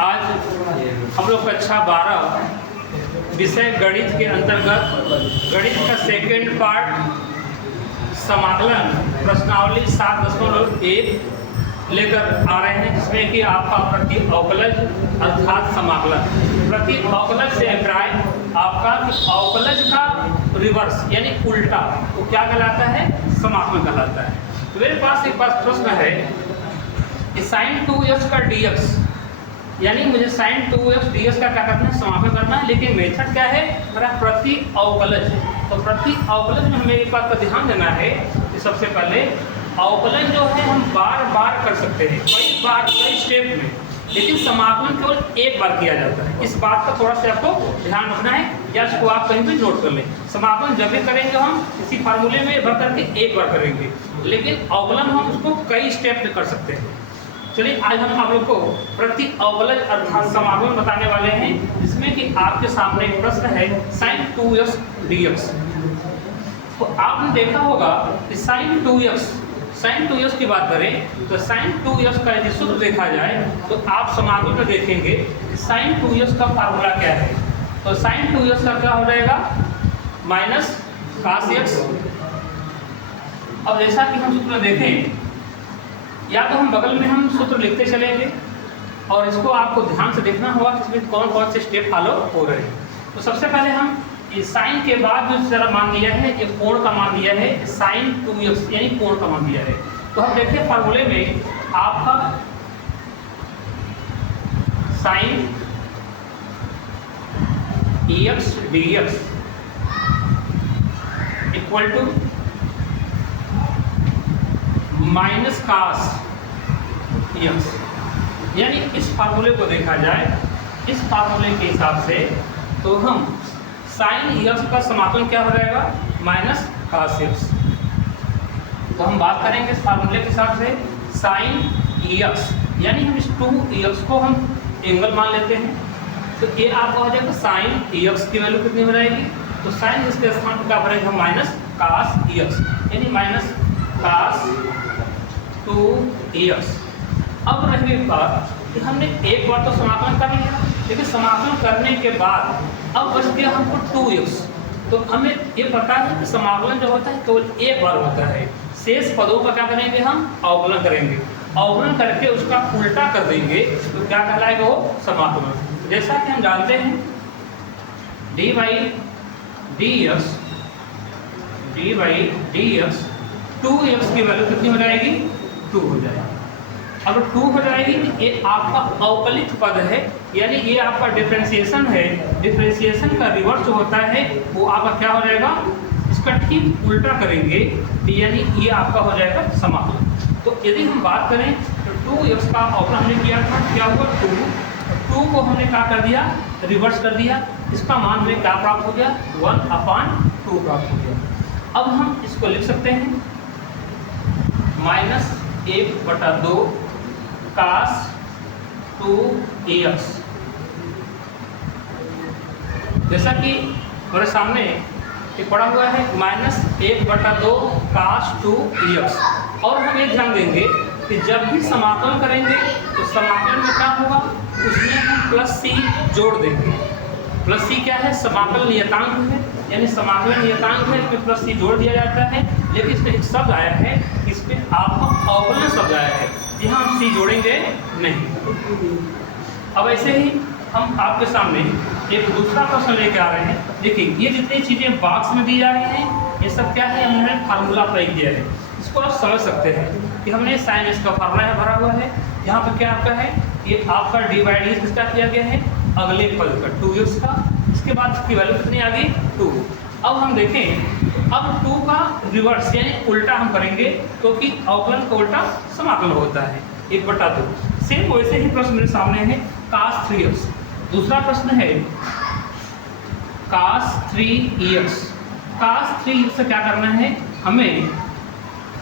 आज हम लोग कक्षा 12 विषय गणित के अंतर्गत गणित का सेकेंड पार्ट समाकलन प्रश्नावली 7.1 लेकर आ रहे हैं, जिसमें कि आपका प्रति अवकलज अर्थात समाकलन। प्रति अवकलज से अभिप्राय आपका अवकलज का रिवर्स यानी उल्टा वो क्या कहलाता है? समाकलन कहलाता है। तो मेरे पास एक बात प्रश्न है कि sin 2x का dx यानी मुझे sin 2x dx का क्या करना है? समाकलन करना है। लेकिन मेथड क्या है? मेरा प्रति अवकलज। तो प्रति अवकलज में हमें एक बात का ध्यान देना है कि सबसे पहले अवकलन जो है हम बार बार कर सकते हैं, कई बार कई स्टेप में, लेकिन समाकलन केवल एक बार किया जाता है। इस बात का थोड़ा सा आपको ध्यान रखना है, या इसको आप कहीं भी नोट कर लें। समाकलन जब भी करेंगे हम इसी फार्मूले में भर करके एक बार करेंगे, लेकिन अवकलन हम उसको कई स्टेप में कर सकते हैं। चलिए आज हम आप लोग को प्रति अवकलज अर्थात समाकलन बताने वाले हैं, जिसमें कि आपके सामने एक प्रश्न है sin 2x dx। तो आपने देखा होगा कि sin 2x की बात करें तो sin 2x का यदि सूत्र देखा जाए तो आप समाकलन में देखेंगे sin 2x का फार्मूला क्या है। तो sin 2x का क्या हो जाएगा? Minus cos x। अब जैसा कि हम सूत्र में देखें, या तो हम बगल में हम सूत्र लिखते चलेंगे और इसको आपको ध्यान से देखना होगा कि इसमें कौन कौन से स्टेप फॉलो हो रहे हैं। तो सबसे पहले हम इस साइन के बाद जो जरा मान लिया है, ये कोण का मान लिया है, sin 2x यानी कोण का मान लिया है। तो हम देखिए फार्मूले में आपका sin ex dx equal to minus cos x, यानी इस फार्मूले को देखा जाए, इस फार्मूले के हिसाब से तो हम sin x का समाकलन क्या हो जाएगा? Minus cos x। तो हम बात करेंगे इस फार्मूले के हिसाब से sin x, यानी हम इस 2x को हम एंगल मान लेते हैं। तो ये आपका हो जाएगा sin x की वैल्यू कितनी हो जाएगी? तो sin x के स्थान पर क्या भरेंगे हम? माइनस cos x, यानी माइनस cos 2x। अब रही बात कि हमने एक बार तो समाकलन कर लिया, लेकिन समाकलन करने के बाद अब बच गया हमको 2x। तो हमें ये पता है कि समाकलन जो होता है केवल एक बार होता है। शेष पदों का क्या करेंगे? हम अवकलन करेंगे, अवकलन करके उसका उल्टा कर देंगे तो क्या कहलाएगा? वो समाकलन। जैसा कि हम जानते हैं dy dx 2x की वैल्यू कितनी हो जाएगी? 2 हो जाएगी। अगर 2 हो जाएगी तो ये आपका अवकलित पद है, यानी ये आपका डिफरेंशिएशन है। डिफरेंशिएशन का रिवर्स जो होता है वो आपका क्या हो जाएगा? इसका ठीक उल्टा करेंगे, यानी ये आपका हो जाएगा समाकलन। तो यदि हम बात करें तो 2x का अवकलन हमने किया था, क्या हुआ? 2 को हमने क्या कर दिया? रिवर्स कर दिया। इसका मान हमें क्या प्राप्त हो गया? 1/2 प्राप्त हो गया। अब हम इसको लिख सकते हैं माइनस 1/2 cos 2x। जैसा कि मेरे सामने एक पड़ा हुआ है माइनस 1/2 cos 2x। और हम ये ध्यान देंगे कि जब भी समाकलन करेंगे तो समाकलन में क्या होगा? उसमें हम प्लस c जोड़ देंगे। प्लस c क्या है? समाकलन नियतांक है, यानी समाकलन नियतांक है, इसमें प्लस c जोड़ दिया जाता है। लेकिन इसमें एक शब्द आया है, इसमें आपका अवकलन शब्द आया है, यहाँ हम c जोड़ेंगे नहीं। अब ऐसे ही हम आपके सामने एक दूसरा प्रश्न लेके आ रहे हैं। देखिए ये जितनी चीजें बॉक्स में दी जा रही हैं, ये सब क्या है? हमने फार्मूला प्रयोग किया है। इसको आप समझ सकते हैं कि हमने sin x का फार्मूला यहाँ भरा हुआ है। यहाँ पर क्या आपका है? ये आपका डिवाइड किसका किया गया है? अगले पद का 2x का। इसके बाद इसकी वैल्यू कितनी आ गई? 2। अब हम देखें, अब 2 का रिवर्स यानी उल्टा हम करेंगे, क्योंकि अवकलन का उल्टा समाकलन होता है 1/2। सेम वैसे ही प्रश्न मेरे सामने है cos 3x। दूसरा प्रश्न है cos 3x। cos 3x से क्या करना है? हमें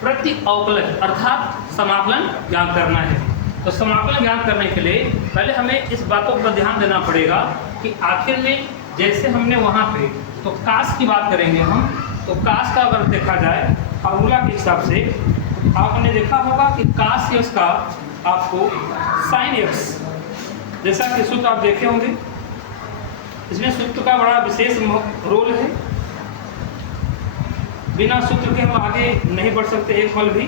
प्रति अवकलन अर्थात समाकलन ज्ञात करना है। तो समाकलन ज्ञात करने के लिए पहले हमें इस बातों पर ध्यान देना पड़ेगा कि आखिर में जैसे हमने वहाँ पे तो cos की बात करेंगे हम, तो cos का अगर देखा जाए फार्मूला के हिसाब से आपने देखा होगा कि cos x का आपको sin x जैसा कि सूत्र आप देखे होंगे, इसमें सूत्र का बड़ा विशेष रोल है। बिना सूत्र के हम आगे नहीं बढ़ सकते एक पल भी,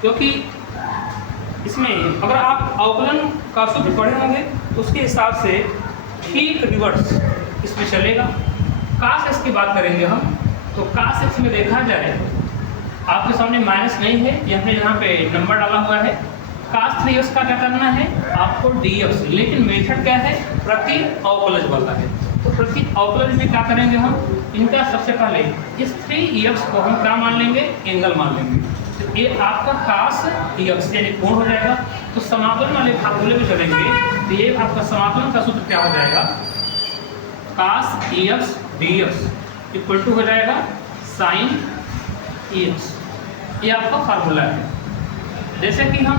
क्योंकि इसमें अगर आप अवकलन का सूत्र पढ़े होंगे तो उसके हिसाब से ठीक रिवर्स इसमें चलेगा। काश एक्स की बात करेंगे हम, तो काश एक्स में देखा जाए, आपके सामने माइनस नहीं है, ये हमने यहाँ पे नंबर डाला हुआ है। काश 3x का क्या करना है आपको dx, लेकिन मेथड क्या है, प्रति अवकलज वाला है। तो प्रति अवकलज में क्या करेंगे हम, इनका सबसे पहले इस 3x को हम क्या मान लेंगे, एंगल मान लेंगे। तो ये आपका काश dx यानी कोण हो जाएगा। तो समाकलन वाले फार्मूले में चलेंगे तो ये आपका समाकलन का सूत्र क्या हो जाएगा, काश ex dx इक्वल टू हो जाएगा साइन ex। ये आपका फार्मूला है। जैसे कि हम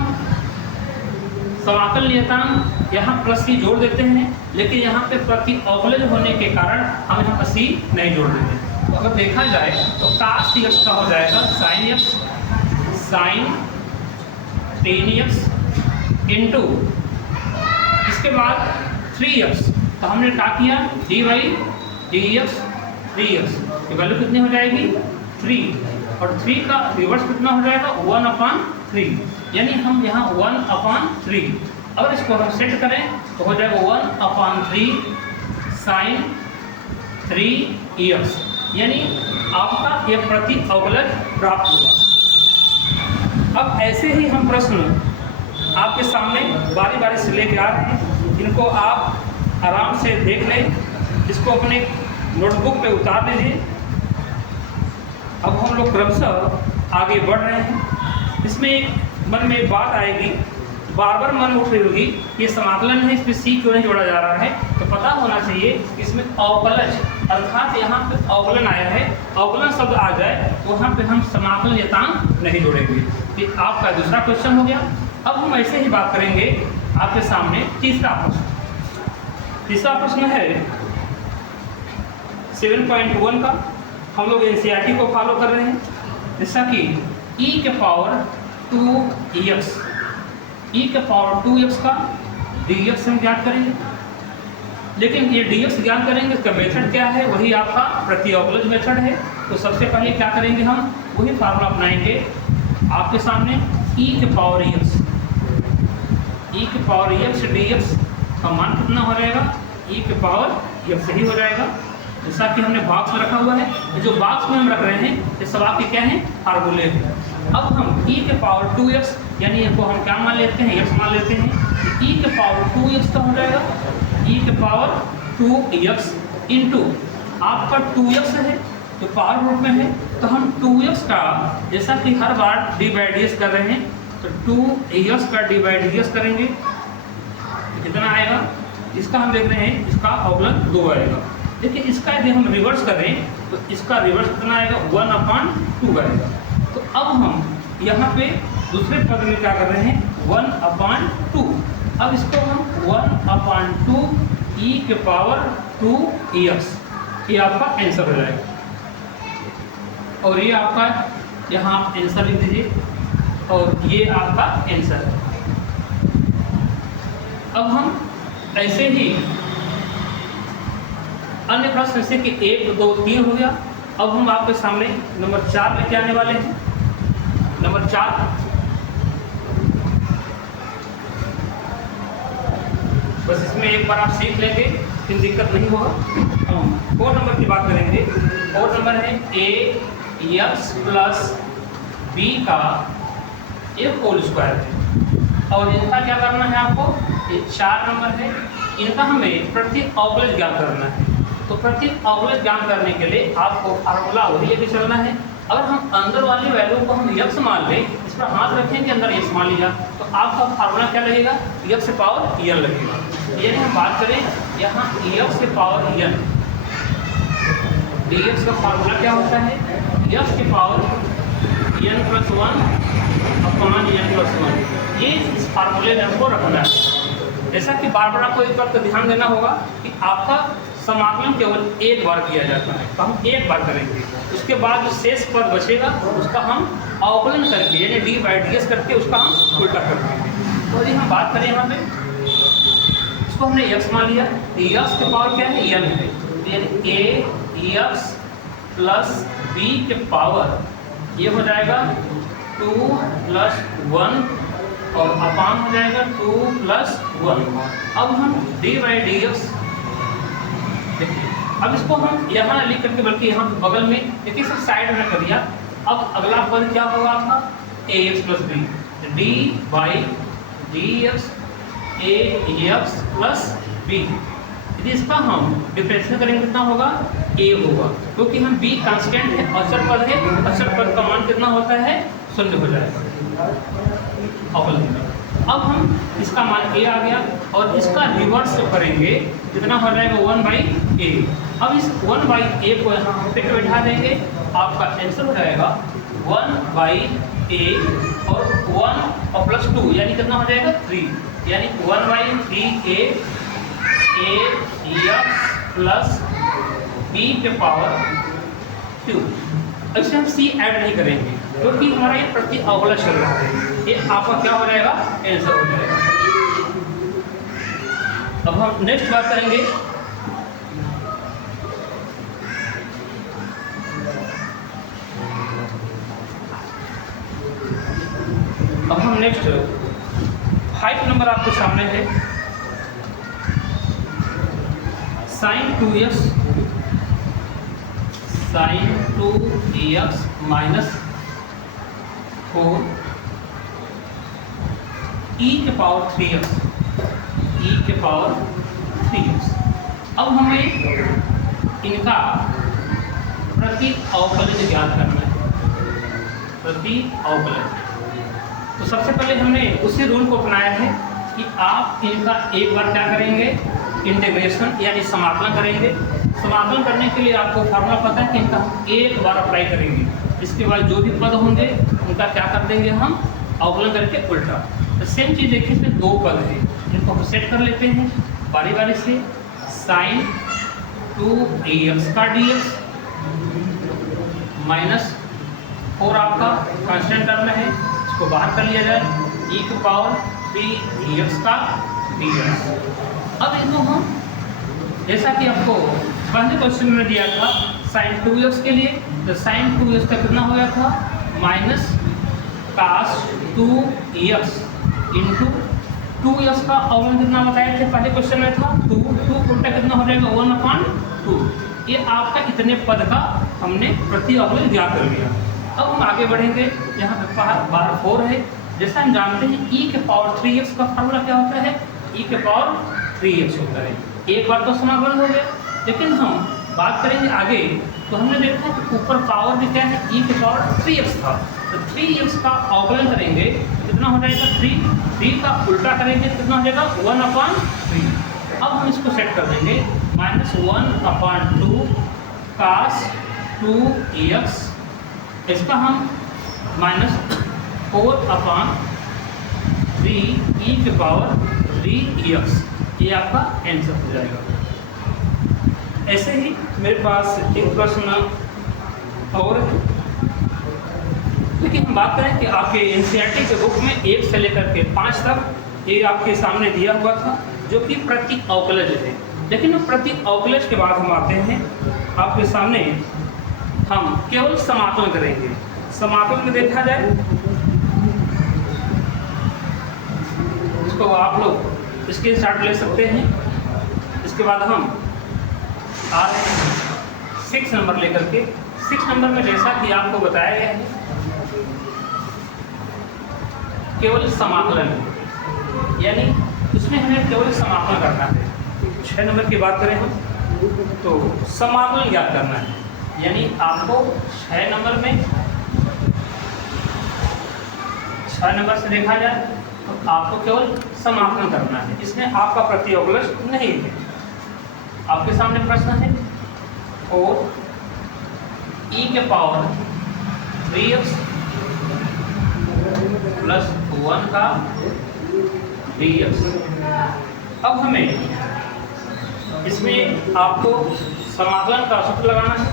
समाकल नियतांक यहाँ प्लस सी जोड़ देते हैं, लेकिन यहाँ पे प्रति अवकलज होने के कारण हम यहाँ पर सी नहीं जोड़ देते। तो अगर देखा जाए तो काश एक्स का हो जाएगा sine x, sign 10x into इसके बाद 3x। तो हमने क्या किया, D by D x 3x की वैल्यू कितनी हो जाएगी 3, और 3 का रिवर्स कितना हो जाएगा 1/3, यानी हम यहाँ 1/3। अगर इसको हम सेट करें तो हो जाएगा 1/3 साइन 3x, यानी आपका ये प्रति अवकलज प्राप्त हुआ। अब ऐसे ही हम प्रश्न आपके सामने बारी बारी से लेके आ रहे हैं, इनको आप आराम से देख लें, इसको अपने नोटबुक पे उतार लीजिए। अब हम लोग क्रमशः आगे बढ़ रहे हैं। इसमें मन में एक बात आएगी, बार बार मन उठ रही होगी, ये समाकलन है, इसमें सी क्यों नहीं जोड़ा जा रहा है। तो पता होना चाहिए इसमें अवकलज, अर्थात यहाँ पे अवकलन आया है, अवकलन शब्द आ जाए तो वहाँ पे हम समाकलन नियतांक नहीं जोड़ेंगे। ये आपका दूसरा क्वेश्चन हो गया। अब हम ऐसे ही बात करेंगे आपके सामने तीसरा प्रश्न। तीसरा प्रश्न है 7.1 का। हम लोग एनसीईआरटी को फॉलो कर रहे हैं, जैसा कि e के पावर 2x, e के पावर 2x का dx हम ज्ञात करेंगे। लेकिन ये dx ज्ञात करेंगे, इसका मेथड क्या है, वही आपका प्रति अवकलज मेथड है। तो सबसे पहले क्या करेंगे, हम वही फार्मूला अपनाएंगे आपके सामने, e के पावर x, e के पावर x dx का मान कितना हो जाएगा, e के पावर x ही हो जाएगा। जैसा कि हमने बॉक्स में रखा हुआ है, जो बॉक्स में हम रख रहे हैं ये सब आपके क्या हैं, फार्मूले हैं। अब हम e के पावर 2x, यानी इसको हम क्या मान लेते हैं, x मान लेते हैं। e के पावर 2x का हो जाएगा e के पावर 2x इंटू आपका 2x है जो पावर रूप में है, तो हम 2x का, जैसा कि हर बार d बाई डी एस कर रहे हैं, तो 2x का d बाई डी एस करेंगे, कितना आएगा, इसका हम देख रहे हैं, इसका अवकलन 2 आएगा। देखिए इसका यदि हम रिवर्स करें तो इसका रिवर्स कितना आएगा 1/2 आएगा। तो अब हम यहाँ पे दूसरे पद में क्या कर रहे हैं 1/2। अब इसको हम 1/2 e के पावर 2x, ये आपका आंसर हो जाएगा। और ये आपका यहाँ आंसर लिख दीजिए, और ये आपका आंसर है। अब हम ऐसे ही अन्य प्रश्न जैसे कि 1, 2, 3 हो गया। अब हम आपके सामने नंबर 4 लेके आने वाले हैं। नंबर 4, बस इसमें एक बार आप सीख लेंगे फिर दिक्कत नहीं होगा। 4 नंबर की बात करेंगे। 4 नंबर है ax प्लस b का एक होल स्क्वायर है, और इनका क्या करना है आपको, ये 4 नंबर है, इनका हमें प्रति अवकलज ज्ञात करना है। तो प्रति अवकलज ज्ञात करने के लिए आपको फार्मूला वही लेके चलना है। अगर हम अंदर वाली वैल्यू को हम x मान लें, इस पर हाथ रखेंगे, अंदर x मान लिया, तो आपका फार्मूला क्या लगेगा, x से पावर n लगेगा। यदि हम बात करें यहाँ x से पावर n, dx का फार्मूला क्या होता है, x के पावर n + 1/n + 1। ये इस फार्मूले में हमको रखना है। जैसा कि बार बार आपको इस बात का ध्यान देना होगा कि आपका समाकलन केवल एक बार किया जाता है, तो हम एक बार करेंगे, उसके बाद जो शेष पद बचेगा उसका हम अवकलन करके, यानी d बाई डी एस करके उसका हम उल्टा कर देंगे। तो यदि हम बात करें यहाँ पे इसको हमने x मान लिया, x के पावर क्या है n है, यानी a x प्लस b के पावर ये हो जाएगा 2 प्लस 1 और अपान हो जाएगा 2 प्लस 1। अब हम d बाई डी एक्स, अब इसको हम यहाँ लिख करके बल्कि यहाँ बगल में देखिए सब साइड में कर दिया। अब अगला पद क्या होगा आपका A X plus B, D by D X A X plus B. यदि इसका हम डिफरेंशियल करेंगे कितना होगा a होगा, क्योंकि हम b कांस्टेंट है, अचर पद है, अचर पद का मान कितना होता है 0 हो जाएगा अवकलन में। अब हम इसका मान a आ गया और इसका रिवर्स करेंगे कितना हो जाएगा 1 बाई a। अब इस 1 बाई a को यहाँ हम फिर बैठा देंगे, आपका आंसर हो जाएगा 1 बाई a और 1 और प्लस 2 यानी कितना हो जाएगा 3, यानी 1 by 3a x plus b के पावर 2। इससे हम c ऐड नहीं करेंगे क्योंकि हमारा ये प्रति अवकलज चल रहा है, ये आपका क्या हो जाएगा आंसर हो जाएगा। अब हम नेक्स्ट बात करेंगे अब हम नेक्स्ट 5 नंबर आपके सामने है, साइन 2x माइनस 4 e के पावर 3x, e के पावर 3x। अब हमें इनका प्रति अवकलज ज्ञात करना है, प्रति अवकलज। तो सबसे पहले हमने उसी रूल को अपनाया है कि आप इनका एक बार क्या करेंगे इंटीग्रेशन यानी समाकलन करेंगे। समाकलन करने के लिए आपको फार्मूला पता है कि इनका एक बार अप्लाई करेंगे, इसके बाद जो भी पद होंगे उनका क्या कर देंगे हम अवकलन करके उल्टा। तो सेम चीज़ देखिए इसमें 2 पद है, इनको हम सेट कर लेते हैं बारी बारी से। साइन 2ax का dx माइनस 4 आपका कांस्टेंट टर्म है, इसको बाहर कर लिया जाए, e की पावर 3ax का dx। अब इसको हम जैसा कि आपको पहले क्वेश्चन में दिया था साइन 2x के लिए, तो साइन 2x का कितना हो गया था minus cos 2x into 2x का अवकलन कितना बताए थे पहले क्वेश्चन में था 2 उल्टा कितना हो जाएगा 1/2। ये आपका इतने पद का हमने प्रति अवकलन ज्ञात कर लिया। अब हम आगे बढ़ेंगे, यहाँ पे बाहर 4 है। जैसा हम जानते हैं e के पावर 3x का फार्मूला क्या होता है, e के पावर 3x होता है। एक बार तो समाकलन हो गया, लेकिन हम बात करेंगे आगे तो हमने देखा है कि ऊपर पावर भी क्या है e के पावर 3x था, तो 3x का अवकलन करेंगे कितना हो जाएगा 3 का उल्टा करेंगे कितना हो जाएगा 1/3। अब हम इसको सेट कर देंगे -1/2 कास 2x, इसका हम -4/3 e के पावर 3x, ये आपका आंसर हो जाएगा। ऐसे ही मेरे पास एक प्रश्न और है, लेकिन हम बात करें कि आपके एनसीईआरटी के बुक में 1 से लेकर के 5 तक ये आपके सामने दिया हुआ था जो कि प्रति अवकलज है। लेकिन प्रति अवकलज के बाद हम आते हैं आपके सामने, हम केवल समाकलन करेंगे। समाकलन में देखा जाए इसको आप लोग इसके स्टार्ट ले सकते हैं। इसके बाद हम आ रहे हैं 6 नंबर लेकर के। 6 नंबर में जैसा कि आपको बताया गया है केवल समाकलन, यानी उसमें हमें केवल समाकलन करना है। 6 नंबर की बात करें हम तो समाकलन ज्ञात करना है, यानी आपको 6 नंबर में 6 नंबर से देखा जाए तो आपको केवल समाकलन करना है, इसमें आपका प्रति अवकलज नहीं है। आपके सामने प्रश्न है और e के पावर 3x प्लस 1 का dx। अब हमें इसमें आपको समाकलन का सूत्र लगाना है,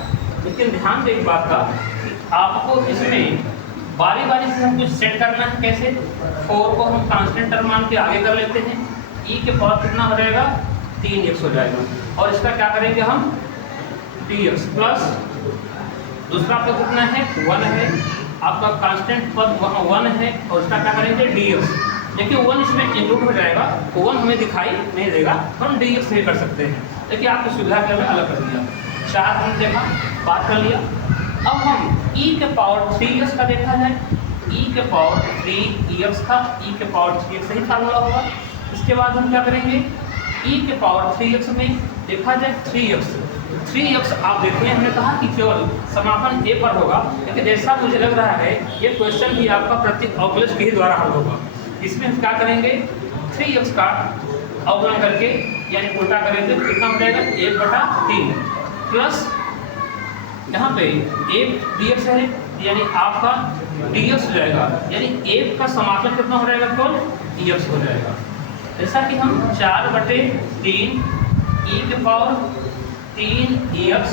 लेकिन ध्यान दें एक बात का कि आपको इसमें बारी बारी से हम कुछ सेट करना है। कैसे 4 को हम कांस्टेंट टर्म मान के आगे कर लेते हैं, ई के पावर कितना हो जाएगा 3x हो जाएगा। और इसका क्या करेंगे हम dx प्लस दूसरा आपका कितना है 1 है, आपका कांस्टेंट पद वहाँ 1 है और इसका क्या करेंगे dx। देखिए 1 इसमें इंक्लूड हो जाएगा तो 1 हमें दिखाई नहीं देगा तो हम dx नहीं कर सकते हैं। देखिए आपकी सुविधा के लिए अलग कर दिया, 4 हमने देखा बात कर लिया। अब हम e के पावर 3x का देखा जाए, e के पावर 3x का e के पावर 3x सही फार्मूला होगा। इसके बाद हम क्या करेंगे e के पावर 3x में देखा जाए 3x आप देखते हैं हमने कहा कि केवल समापन a पर होगा, लेकिन जैसा मुझे लग रहा है ये क्वेश्चन भी आपका प्रत्येक अवकलज के ही द्वारा हल होगा। इसमें हम क्या करेंगे 3x का अवकलन करके यानी उल्टा करेंगे तो कितना हो जाएगा 1/3 प्लस यहाँ पे 1 dx है यानी आपका dx हो जाएगा, यानी 1 का समापन कितना हो जाएगा केवल dx हो जाएगा। जैसा कि हम 4/3 e के पावर 3x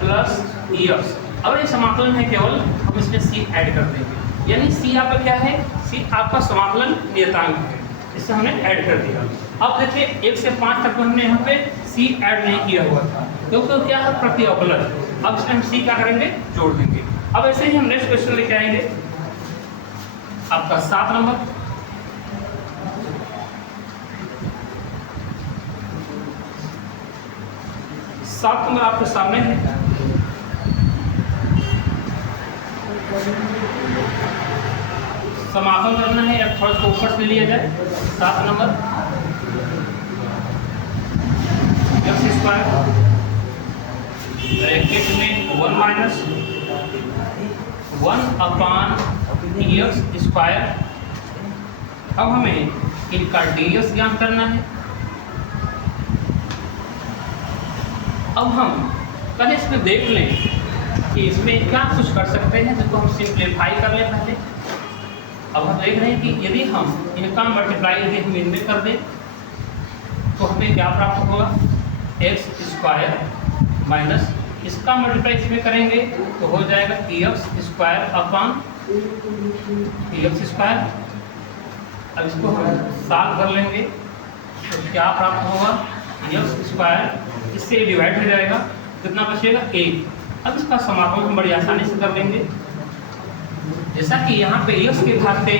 प्लस ex, अब ये समाकलन है केवल हम इसमें c ऐड कर देंगे, यानी c आपका क्या है c आपका समाकलन नियतांक है, इससे हमने ऐड कर दिया। अब देखिए 1 से 5 तक हमने यहाँ पे c ऐड नहीं किया हुआ था क्योंकि क्या है प्रति अवकलज। अब इसमें हम c क्या करेंगे जोड़ देंगे। अब ऐसे ही हम नेक्स्ट क्वेश्चन लेके आएंगे आपका 7 नंबर। 7 नंबर आपके सामने है। समापन करना है या थोड़ा सा ऊपर से लिया जाए। 7 नंबर x स्क्वायर ब्रैकेट में 1 माइनस 1/x स्क्वायर। अब हमें इनका dx ज्ञात करना है। अब हम पहले इसमें देख लें कि इसमें क्या कुछ कर सकते हैं, जिसको हम सिंप्लीफाई कर लें पहले। अब हम देख रहे हैं कि यदि हम इनका मल्टीप्लाई यदि हम इनमें कर दें तो हमें क्या प्राप्त होगा x स्क्वायर माइनस इसका मल्टीप्लाई इसमें करेंगे तो हो जाएगा x square upon x square. अब इसको हम सॉल्व कर लेंगे तो क्या प्राप्त होगा x स्क्वायर, इससे डिवाइड हो जाएगा, कितना बचेगा 1। अब इसका समापन हम बड़ी आसानी से कर लेंगे। जैसा कि यहाँ पे x के घात पे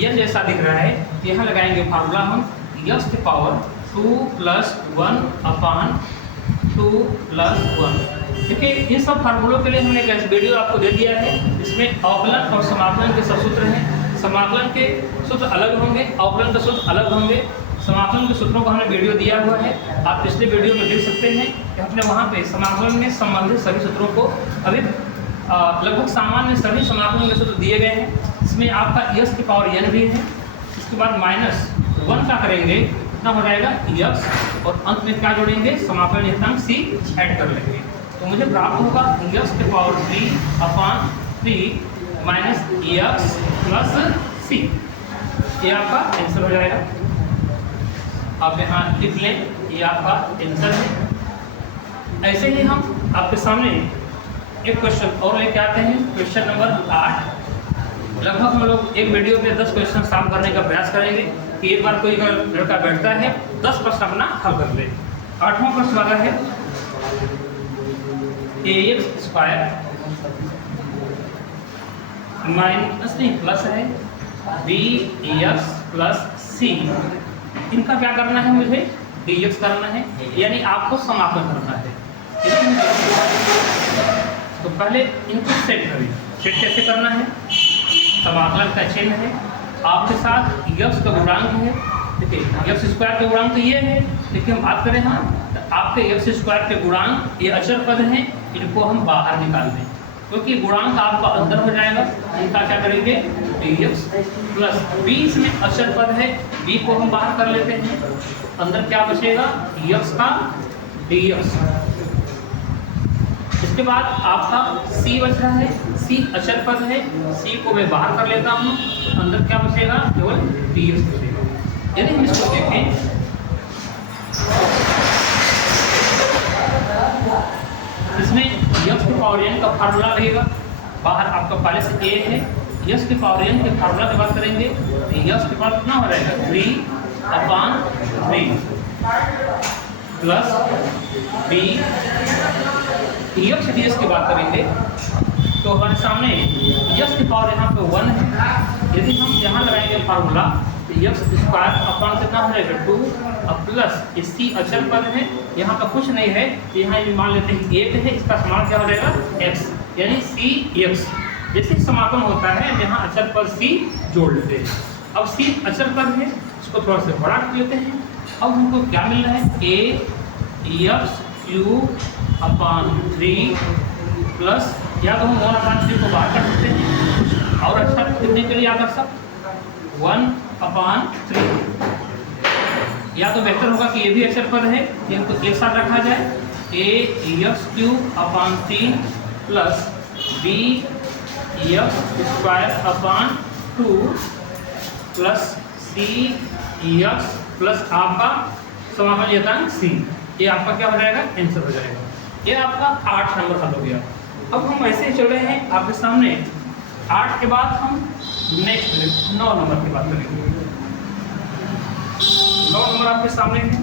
n जैसा दिख रहा है, यहाँ लगाएंगे फार्मूला हम x की पावर 2 + 1/2 + 1। देखिए इन सब फार्मूलों के लिए हमने एक वीडियो आपको दे दिया है। इसमें अवकलन और समाकलन के सब सूत्र हैं। समाकलन के सूत्र अलग होंगे, अवकलन के सूत्र अलग होंगे। समाकलन के सूत्रों को हमने वीडियो दिया हुआ है, आप पिछले वीडियो में देख सकते हैं कि हमने वहाँ पे समाकलन में संबंधित सभी सूत्रों को अभी लगभग सामान्य सभी समाकलन के सूत्र दिए गए हैं। इसमें आपका x की पावर n भी है। इसके बाद -1 का करेंगे कितना हो जाएगा x, और अंत में क्या जोड़ेंगे समाकलन नियतांक c ऐड कर लेंगे तो मुझे प्राप्त होगा x की पावर 3/3 -x + c। ये आपका आंसर हो जाएगा। आप यहाँ लिख लें, ये आपका आंसर है। ऐसे ही हम आपके सामने एक क्वेश्चन और लेके आते हैं, क्वेश्चन नंबर 8। लगभग हम लोग एक वीडियो में 10 क्वेश्चन सॉल्व करने का प्रयास करेंगे कि एक बार कोई अगर लड़का बैठता है 10 प्रश्न अपना हल कर ले। 8वां प्रश्न वाला है ax स्क्वायर माइनस नहीं प्लस है bx + c। इनका क्या करना है, मुझे dx करना है, यानी आपको समापन करना है। तो पहले इनको सेट करें। सेट कैसे करना है, समाकलन का चिन्ह है, आपके साथ x का गुणांक है। देखिए x स्क्वायर के गुणांक तो ये है, देखिए हम बात करें हाँ तो आपके x स्क्वायर के गुणांक ये अचर पद हैं, इनको हम बाहर निकाल दें क्योंकि गुणांक आपका अंदर हो जाएगा। इनका क्या करेंगे dx प्लस b, इसमें अचर पद है b को हम बाहर कर लेते हैं, अंदर क्या बचेगा x का dx। इसके बाद आपका c बच रहा है, c अचर पद है, c को मैं बाहर कर लेता हूँ तो अंदर क्या बचेगा केवल dx बचेगा। यदि हम इसको देखें इसमें x की पावर n का फार्मूला रहेगा, बाहर आपका पहले से a है, x की पावर n के फार्मूला की बात करेंगे तो x की पावर कितना हो जाएगा 3 upon 3 plus B X D S की बात करेंगे तो हमारे सामने यक्स की पावर यहाँ पे 1 है। यदि हम यहाँ लगाएंगे फार्मूला तो यक्स स्क्वायर अपॉन कितना हो जाएगा 2 अब प्लस इसी अचर पद है, यहाँ का कुछ नहीं है तो यहाँ ये मान लेते हैं 8 है, इसका समापन क्या हो जाएगा x यानी सी एक्स। जैसे समापन होता है यहाँ अचर पद c जोड़ लेते हैं। अब c अचर पद है, इसको थोड़ा सा बड़ा कर लेते हैं। अब हमको क्या मिल रहा है a x cube upon 3 plus या तो हम 1/3 को बाहर कर सकते हैं और अच्छा कितने के लिए याद रख सकते 1/3 या तो बेहतर होगा कि ये भी अक्षर पद है इनको एक साथ रखा जाए a x cube upon 3 plus b x square upon 2 plus c x plus आपका समापन लेता है c। ये आपका क्या हो जाएगा आंसर हो जाएगा। ये आपका 8 नंबर हल हो गया। अब हम ऐसे ही चल रहे हैं आपके सामने 8 के बाद हम नेक्स्ट 9 नंबर की बात करेंगे। 9 नंबर आपके सामने है।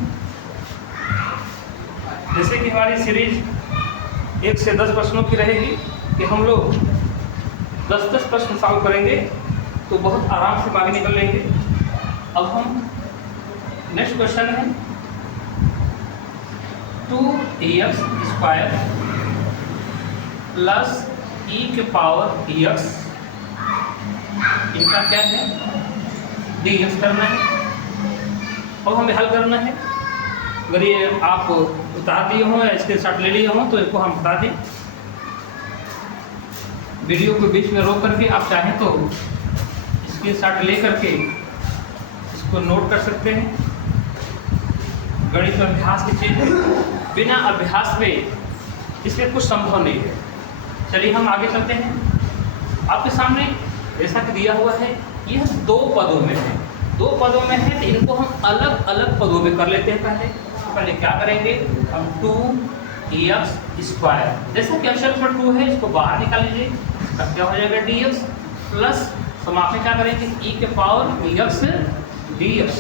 जैसे कि हमारी सीरीज 1 से 10 प्रश्नों की रहेगी कि हम लोग 10-10 प्रश्न सॉल्व करेंगे तो बहुत आराम से आगे निकल लेंगे। अब हम नेक्स्ट क्वेश्चन है 2x स्क्वायर प्लस e के पावर x इनका क्या है dx करना है और हमें हल करना है। अगर ये आप उतार दिए हों या इसके साथ ले लिए हों तो इनको हम बता दें। वीडियो को बीच में रोक करके आप चाहें तो इसके साथ ले करके इसको नोट कर सकते हैं। गणित अभ्यास की चीज़ है, बिना अभ्यास में इसमें कुछ संभव नहीं है। चलिए हम आगे चलते हैं। आपके सामने जैसा कि दिया हुआ है यह 2 पदों में है, 2 पदों में है तो इनको हम अलग अलग पदों में कर लेते हैं। पहले क्या करेंगे हम 2x स्क्वायर जैसा कि अक्षर पर 2 है इसको बाहर निकाल लीजिए, इसका क्या हो जाएगा dx प्लस समापन क्या करेंगे e के पावर x dx।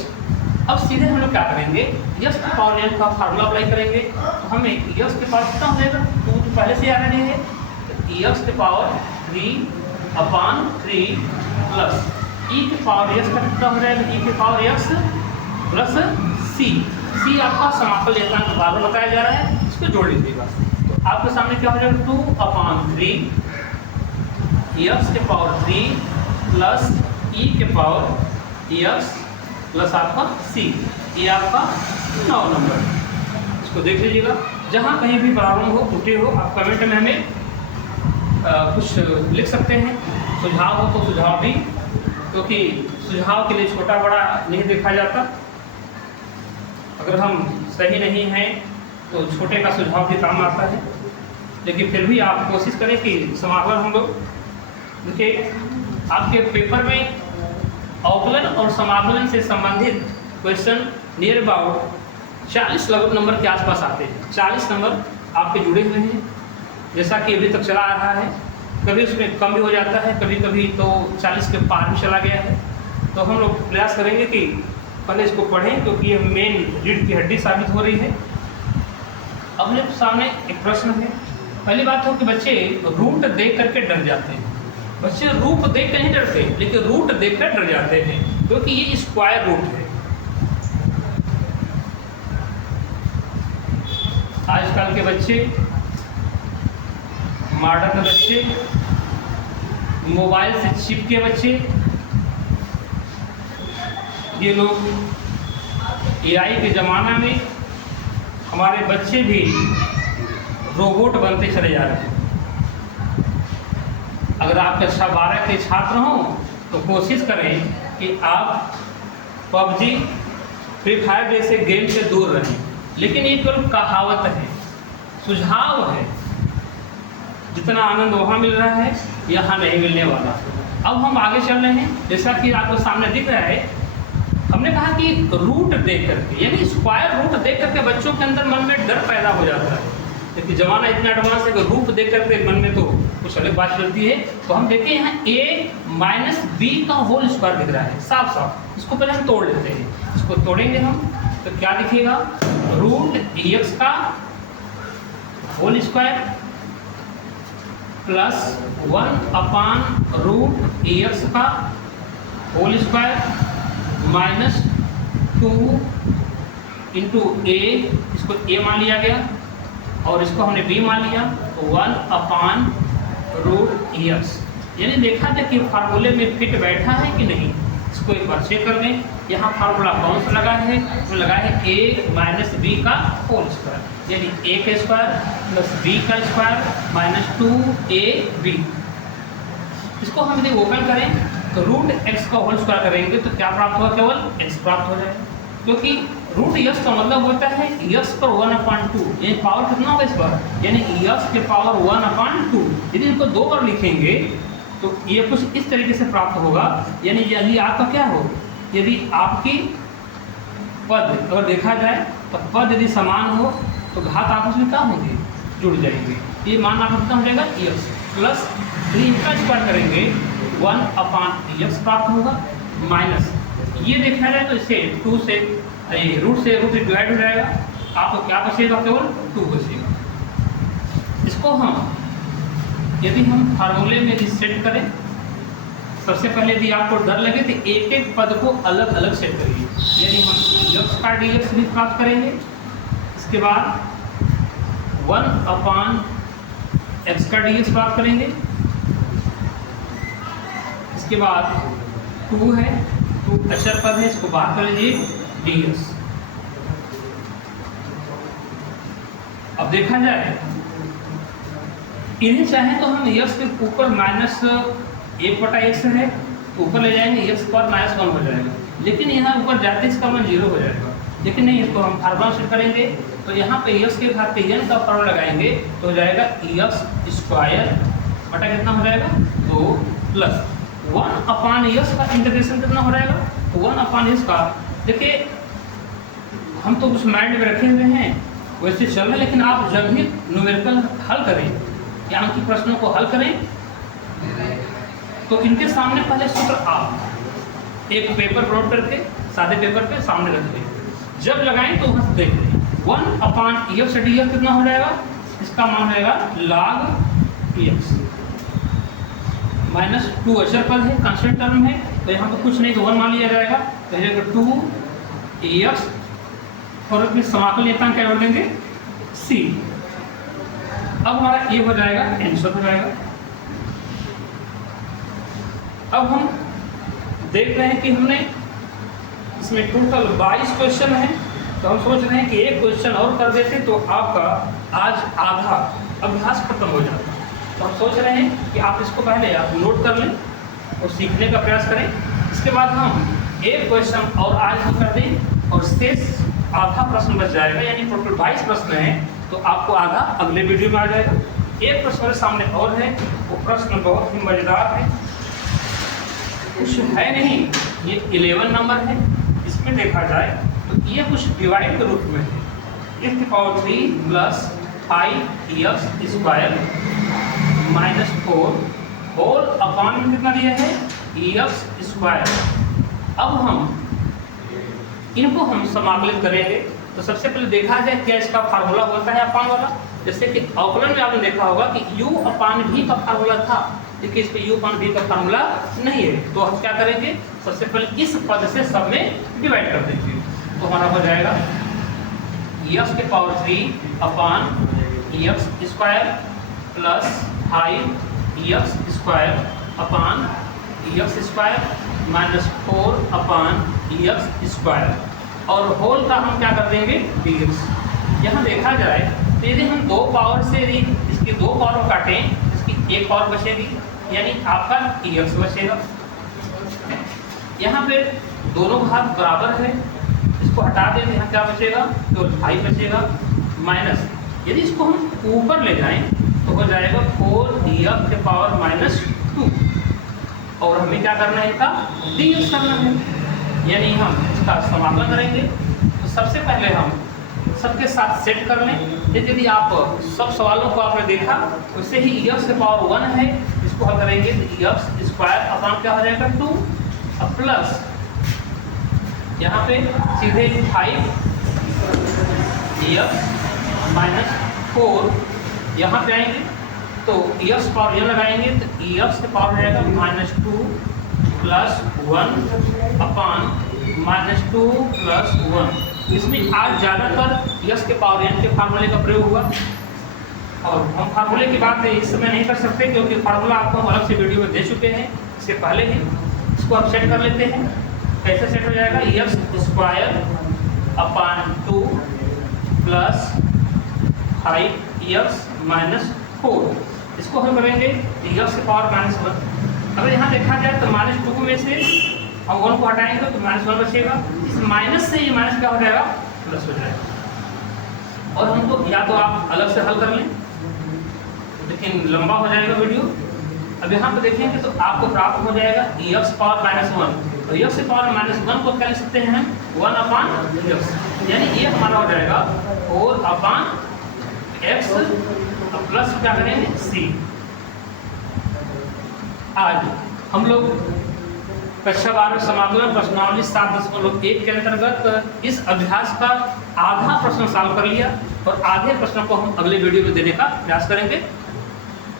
अब सीधे हम लोग क्या करेंगे यक्स की पावर n का फार्मूला अप्लाई करेंगे तो हमें यक्स के पावर कितना हो जाएगा 2 तो पहले से आ रही है तो यक्स के पावर 3/3 प्लस e के पावर x का कितना हो जाएगा e के पावर x प्लस c आपका समाकल लेता है बार बताया जा रहा है, इसको जोड़ लीजिएगा तो आपके सामने क्या हो जाएगा 2/3 यक्स के पावर 3 प्लस e के पावर x प्लस आपका c। ये आपका 9 नंबर। इसको देख लीजिएगा, जहाँ कहीं भी प्रॉब्लम हो त्रुटि हो आप कमेंट में हमें कुछ लिख सकते हैं। सुझाव हो तो सुझाव भी, क्योंकि सुझाव के लिए छोटा बड़ा नहीं देखा जाता। अगर हम सही नहीं हैं तो छोटे का सुझाव भी काम आता है, लेकिन फिर भी आप कोशिश करें कि समाकलन हम लोग देखिए आपके पेपर में अवकलन और समाकलन से संबंधित क्वेश्चन नियर अबाउट 40 नंबर के आसपास आते हैं। 40 नंबर आपके जुड़े हुए हैं, जैसा कि अभी तक चला आ रहा है। कभी उसमें कम भी हो जाता है, कभी कभी तो 40 के पार भी चला गया है। तो हम लोग प्रयास करेंगे कि पहले इसको पढ़ें, क्योंकि ये मेन रीढ़ की हड्डी साबित हो रही है। अब मेरे सामने एक प्रश्न है। पहली बात हो कि बच्चे रूट देख करके डर जाते हैं। बच्चे रूप देख कर नहीं डरते, लेकिन रूट देख कर डर जाते हैं, क्योंकि ये स्क्वायर रूट है। आजकल के बच्चे, मॉडर्न बच्चे, मोबाइल से चिपके बच्चे, ये लोग एआई के ज़माना में हमारे बच्चे भी रोबोट बनते चले जा रहे हैं। अगर आप कक्षा 12 के छात्र हों तो कोशिश करें कि आप पबजी, फ्री फायर जैसे गेम से दूर रहें। लेकिन ये केवल कहावत है, सुझाव है। जितना आनंद वहाँ मिल रहा है यहाँ नहीं मिलने वाला। अब हम आगे चल रहे हैं। जैसा कि आपको सामने दिख रहा है, हमने कहा कि रूट देख करके, यानी स्क्वायर रूट देख करके बच्चों के अंदर मन में डर पैदा हो जाता है। क्योंकि ज़माना इतना एडवांस है कि रूप देख करके मन में तो कुछ अलग बात चलती है। तो हम देखते हैं यहाँ a माइनस बी का होल स्क्वायर दिख रहा है साफ साफ। इसको पहले हम तोड़ लेते हैं। इसको तोड़ेंगे हम तो क्या दिखेगा, रूट एक्स का whole square plus 1 upon root X का whole square minus 2 into A, इसको ए मान लिया गया और इसको हमने बी मान लिया, तो 1 अपान रूट एक्स। यानी देखा जाए कि फार्मूले में फिट बैठा है कि नहीं। इसको एक बार चेक कर लें। यहाँ फार्मूला कौन सा लगा है, तो लगा है a माइनस बी का होल स्क्वायर, यानी a का स्क्वायर प्लस b का स्क्वायर माइनस 2ab। इसको हम यदि ओपन करें तो रूट x का होल स्क्वायर करेंगे तो क्या प्राप्त होगा, केवल x प्राप्त हो जाएगा, क्योंकि रूट x का मतलब होता है x पर 1/2, यानी पावर कितना होगा इस पर, यानी x के पावर 1/2। यदि इनको 2 बार लिखेंगे तो ये कुछ इस तरीके से प्राप्त होगा। यानी यदि आपका क्या हो, यदि आपकी पद अगर देखा जाए तो पद यदि समान हो तो घात आपस में क्या होंगे, जुड़ जाएंगे। ये मान आपका कितना हो जाएगा x प्लस 3 का स्क्वायर करेंगे 1/x प्राप्त होगा, माइनस ये देखा जाए तो इसे 2 से रूट डिवाइड हो जाएगा, आपको क्या बचेगा, केवल 2 बचेगा। इसको हम यदि हम फार्मूले में यदि सेट करें, सबसे पहले यदि आपको डर लगे तो एक एक पद को अलग अलग सेट करिए। यानी हम x का dx भी प्राप्त करेंगे, इसके बाद 1 अपान x का dx प्राप्त करेंगे, इसके बाद 2 है, 2 अचर पद है, इसको बाहर कर लीजिए dx। अब देखा जाए इन्हें चाहे तो हम x के ऊपर माइनस 1/x है ऊपर ले जाएंगे, x पर -1 हो जाएगा, लेकिन यहाँ ऊपर जाते इसका मान 0 हो जाएगा। लेकिन नहीं, इसको हम फार्मूला सेट करेंगे तो यहाँ पे x के घात पे n का फार्मूला लगाएंगे तो हो जाएगा x स्क्वायर बटा कितना हो जाएगा 2 प्लस 1 अपान x का इंटीग्रेशन कितना हो जाएगा, 1 अपान x का। देखिए हम तो कुछ माइंड में रखे हुए हैं वैसे चल रहे, लेकिन आप जब भी न्यूमेरिकल हल करें या अंकी प्रश्नों को हल करें तो इनके सामने पहले सूत्र आप एक पेपर प्लॉट करके सादे पेपर पे सामने रख दें, जब लगाएं तो वहाँ देख लें 1 अपान एक्स dx कितना हो जाएगा, इसका मान रहेगा log x माइनस 2 अचर पद है, कांस्टेंट टर्म है, तो यहाँ पर कुछ नहीं तो 1 मान लिया जाएगा, तो ये 2x और अपने समाकल नियतांक क्या कर देंगे c। अब हमारा ये हो जाएगा आंसर हो जाएगा। अब हम देख रहे हैं कि हमने इसमें टोटल 22 क्वेश्चन है, तो हम सोच रहे हैं कि एक क्वेश्चन और कर देते तो आपका आज आधा अभ्यास खत्म हो जाता। तो हम सोच रहे हैं कि आप इसको पहले आप नोट कर लें और सीखने का प्रयास करें, इसके बाद हम एक क्वेश्चन और आज हम कर दें और शेष आधा प्रश्न बच जाएगा, यानी टोटल 22 प्रश्न हैं, तो आपको आधा अगले वीडियो में आ जाएगा। एक प्रश्न मेरे सामने और है, वो प्रश्न बहुत ही मजेदार है, कुछ है नहीं, ये 11 नंबर है। इसमें देखा जाए तो ये कुछ डिवाइड के रूप में है, x³ plus 5x square minus 4 whole upon में कितना दिया है x स्क्वायर। अब हम इनको हम समाकलित करेंगे, तो सबसे पहले देखा जाए क्या इसका फार्मूला होता है अपान वाला। जैसे कि अवकलन में आपने देखा होगा कि u अपान v का फार्मूला था, देखिए इस पे u अपान v का फार्मूला नहीं है, तो हम क्या करेंगे, सबसे पहले इस पद से सब में डिवाइड कर देंगे, तो हमारा हो जाएगा x³ अपान x square plus 5x square upon x square minus 4 अपान x स्क्वायर, और होल का हम क्या कर देंगे dx। यहाँ देखा जाए तो यदि हम 2 पावर से यदि इसकी 2 पावर काटें, इसकी 1 पावर बचेगी, यानी आपका x बचेगा। यहाँ पे दोनों घात बराबर है, इसको हटा दें, यहाँ क्या बचेगा, तो 5 बचेगा, माइनस यदि इसको हम ऊपर ले जाएं तो हो जाएगा 4x के पावर माइनस 2, और हमें क्या करना है, इसका dx करना है, यानी हम इसका समाकलन करेंगे। तो सबसे पहले हम सबके साथ सेट कर लें। यदि आप सब सवालों को आपने देखा वैसे ही x के पावर 1 है, इसको हल करेंगे तो एक्स स्क्वायर अपॉन क्या हो जाएगा 2 और प्लस यहाँ पे सीधे 5 एक्स माइनस 4 यहाँ पे आएंगे तो एक्स पावर यहाँ लगाएंगे तो एक्स के पावर हो जाएगा -2 प्लस 1 अपॉन -2 प्लस 1। इसमें आज ज़्यादातर एक्स के पावर एन के फार्मूले का प्रयोग हुआ और हम फार्मूले की बात इस समय नहीं कर सकते क्योंकि फार्मूला आपको हम अलग से वीडियो में दे चुके हैं इससे पहले ही। इसको आप सेट कर लेते हैं। कैसे सेट हो जाएगा x square upon 2 plus 5 x minus 4। इसको हम करेंगे एक्स के पावर -1। अगर यहाँ देखा जाए तो -2 में से हम 1 को हटाएंगे तो -1 बचेगा। इस माइनस से ये माइनस क्या हो जाएगा प्लस हो जाएगा। और हमको या तो आप अलग से हल कर लें लेकिन लंबा हो जाएगा वीडियो। अब यहाँ पर देखेंगे तो आपको प्राप्त हो जाएगा एक्स पावर -1। तो एक्स के पावर -1 को क्या लिख सकते हैं हम 1 अपॉन एक्स, यानी ये हमारा हो जाएगा 4 अपॉन एक्स प्लस क्या करेंगे सी। आज हम लोग कक्षा 12 समाकलन प्रश्नावली 7.1 के अंतर्गत इस अभ्यास का आधा प्रश्न सॉल्व कर लिया और आधे प्रश्नों को हम अगले वीडियो में देने का प्रयास करेंगे।